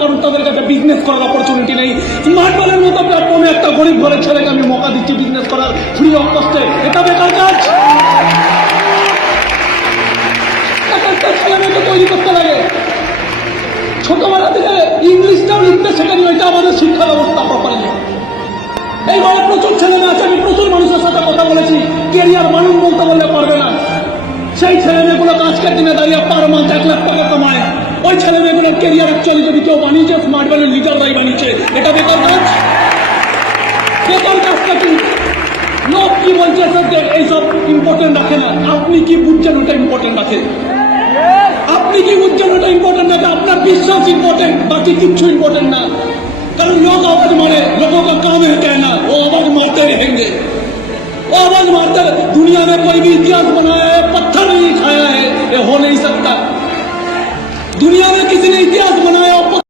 কারণ তাদের কাছে বিজনেস করার অপরচুনিটি নেই। স্মার্ট বলের মতো প্ল্যাটফর্মে একটা গরিব ঘরের ছেলেকে আমি মৌকা দিচ্ছি বিজনেস করার ফ্রি অফ কস্টে। এটা বেকার কাজ। একটা ছেলে মেয়েকে তৈরি করতে লাগে ছোটবেলা থেকে ইংলিশটাও লিখতে শেখানি। এটা আমাদের শিক্ষা ব্যবস্থা প্রপারলি। এইভাবে প্রচুর ছেলে মেয়ে আছে, আমি প্রচুর মানুষের সাথে কথা বলেছি, কেরিয়ার মানুষ বলতে বললে পারবে না। সেই ছেলে মেয়েগুলো আজকের দিনে দাঁড়িয়ে পার মান্থ 1 লাখ টাকা কামায়। ওই ছেলে মেয়েগুলোর কেরিয়ার অ্যাকচুয়ালি যদি কেউ বানিয়েছে স্মার্ট ভ্যালির লিডাররাই বানিয়েছে। এটা বেকার কাজ। বেকার কাজটা কি? লোক কি বলছে যে এইসব ইম্পর্টেন্ট রাখে না। আপনি কি বুঝছেন ওটা ইম্পর্টেন্ট রাখে? আপনি কি বুঝছেন ওটা ইম্পর্টেন্ট রাখে? আপনার বিশ্বাস ইম্পর্টেন্ট, বাকি কিচ্ছু ইম্পর্টেন্ট না। कारण लोग आवाज मारे, लोगों का काम है कहना, वो आवाज मारते रहेंगे। वो आवाज मारते रहे। दुनिया में कोई भी इतिहास बनाया है, पत्थर नहीं खाया है, ये हो नहीं सकता। दुनिया में किसी ने इतिहास बनाया